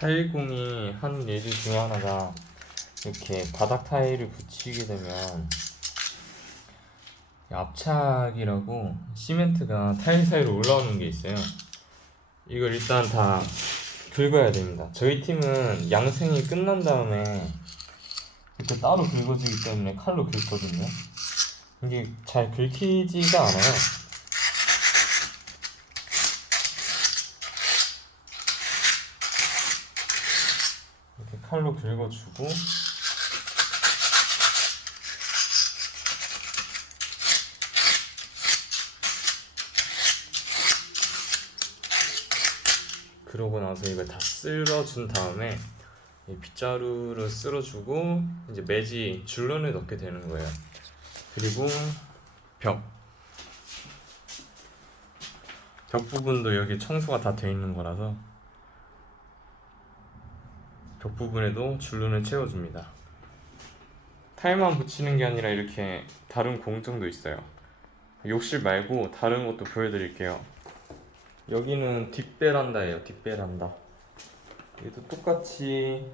타일공이 하는 예제 중에 하나가 이렇게 바닥 타일을 붙이게 되면 압착이라고 시멘트가 타일 사이로 올라오는 게 있어요. 이걸 일단 다 긁어야 됩니다. 저희 팀은 양생이 끝난 다음에 이렇게 따로 긁어지기 때문에 칼로 긁거든요. 이게 잘 긁히지가 않아요. 이렇게 칼로 긁어주고 그러고 나서 이걸 다 쓸어준 다음에 이 빗자루를 쓸어주고 이제 매지 줄눈을 넣게 되는 거예요. 그리고 벽. 벽 부분도 여기 청소가 다 돼 있는 거라서 벽 부분에도 줄눈을 채워줍니다. 타일만 붙이는 게 아니라 이렇게 다른 공정도 있어요. 욕실 말고 다른 것도 보여드릴게요. 여기는 뒷베란다예요. 뒷베란다. 얘도 똑같이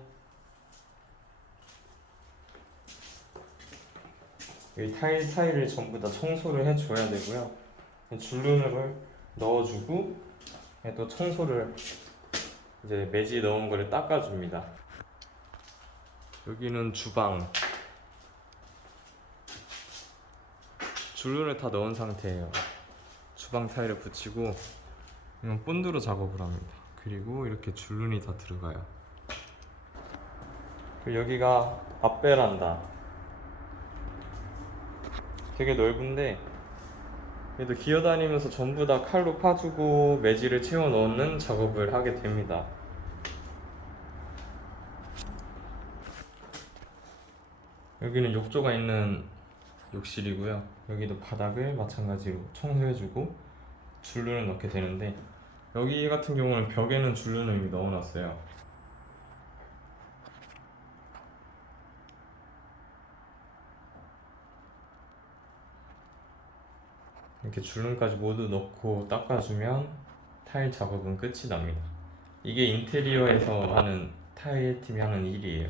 여기 타일 사이를 전부 다 청소를 해줘야 되고요. 줄눈을 넣어주고 또 청소를 이제 매지 넣은 거를 닦아줍니다. 여기는 주방. 줄눈을 다 넣은 상태예요. 주방 타일을 붙이고 이건 본드로 작업을 합니다. 그리고 이렇게 줄눈이 다 들어가요. 그리고 여기가 앞베란다. 되게 넓은데 그래도 기어다니면서 전부 다 칼로 파주고 매질을 채워 넣는 작업을 하게 됩니다. 여기는 욕조가 있는 욕실이고요. 여기도 바닥을 마찬가지로 청소해주고 줄눈을 넣게 되는데 여기 같은 경우는 벽에는 줄눈을 이미 넣어놨어요. 이렇게 줄눈까지 모두 넣고 닦아주면 타일 작업은 끝이 납니다. 이게 인테리어에서 하는 타일 팀이 하는 일이에요.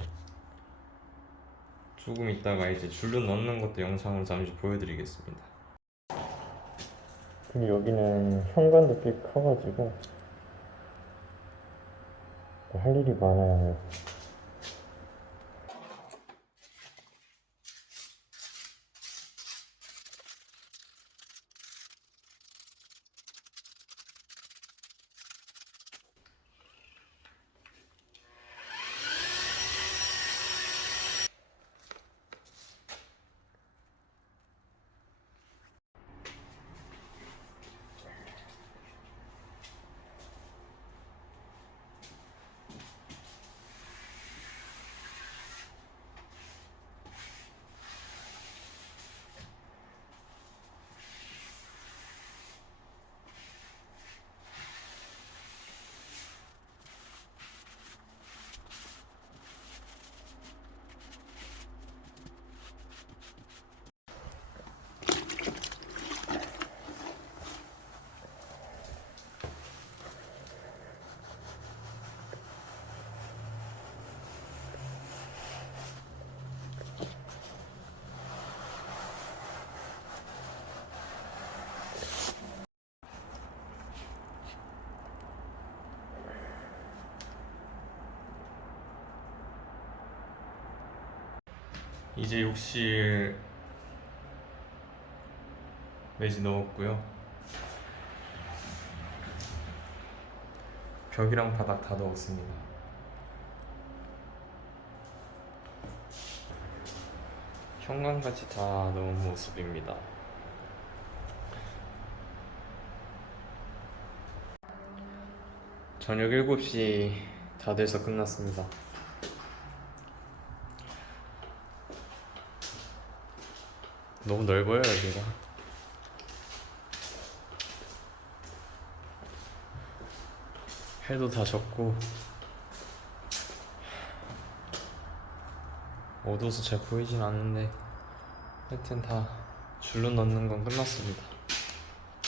조금 있다가 이제 줄눈 넣는 것도 영상으로 잠시 보여드리겠습니다. 그리고 여기는 현관도 꽤 커가지고 할 일이 많아요. 이제 욕실 매지 넣었고요. 벽이랑 바닥 다 넣었습니다. 현관까지 다 넣은 모습입니다. 저녁 7시 다 돼서 끝났습니다. 너무 넓어요 여기가. 해도 다 졌고. 어두워서 잘 보이진 않는데 하여튼 다 줄로 넣는 건 끝났습니다